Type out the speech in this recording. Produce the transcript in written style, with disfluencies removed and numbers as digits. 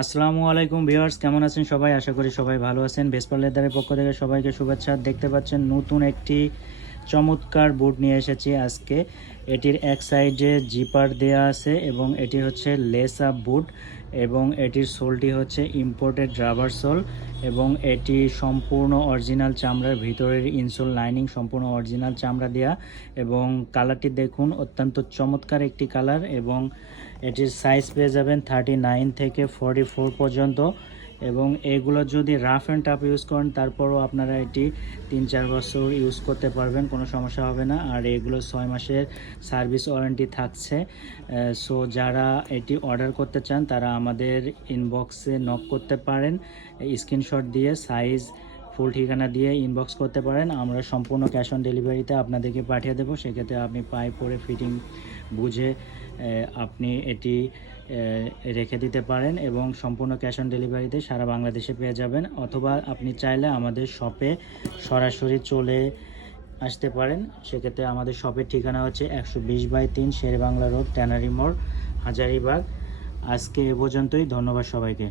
আসসালামু আলাইকুম ভিউয়ার্স, কেমন আছেন সবাই? আশা করি সবাই ভালো আছেন। ভেসপা লেদারের পক্ষ থেকে সবাইকে শুভেচ্ছা। দেখতে পাচ্ছেন নতুন একটি চমৎকার বুট নিয়ে এসেছি আজকে। এটির এক সাইডে জিপার দেয়া আছে এবং এটি হচ্ছে লেস আপ বুট এবং এটির সোলটি হচ্ছে ইম্পোর্টেড রাবার সোল এবং এটি সম্পূর্ণ অরিজিনাল চামড়ার, ভিতরের ইনসোল লাইনিং সম্পূর্ণ অরিজিনাল চামড়া দেয়া এবং কালারটি দেখুন, অত্যন্ত চমৎকার একটি কালার এবং এটির সাইজ পেয়ে যাবেন 39 থেকে 44 পর্যন্ত এবং এগুলো যদি রাফ অ্যান্ড টাফ ইউজ করেন তারপরও আপনারা এটি 3-4 বছর ইউজ করতে পারবেন, কোনো সমস্যা হবে না। আর এগুলো 6 মাসের সার্ভিস ওয়ারেন্টি থাকছে। সো যারা এটি অর্ডার করতে চান তারা আমাদের ইনবক্সে নক করতে পারেন, স্ক্রিনশট দিয়ে সাইজ ফুল ঠিকানা দিয়ে ইনবক্স করতে পারেন। আমরা সম্পূর্ণ ক্যাশ অন ডেলিভারিতে আপনাদেরকে পাঠিয়ে দেবো। সেক্ষেত্রে আপনি পায়ে পরে ফিটিং বুঝে আপনি এটি রেখে দিতে পারেন এবং সম্পূর্ণ ক্যাশ অন ডেলিভারিতে সারা বাংলাদেশে পেয়ে যাবেন। অথবা আপনি চাইলে আমাদের শপে সরাসরি চলে আসতে পারেন। সেক্ষেত্রে আমাদের শপের ঠিকানা হচ্ছে 120/3 শেরেবাংলা রোড, ট্যানারি মোড়, হাজারীবাগ। আজকে এ পর্যন্তই। ধন্যবাদ সবাইকে।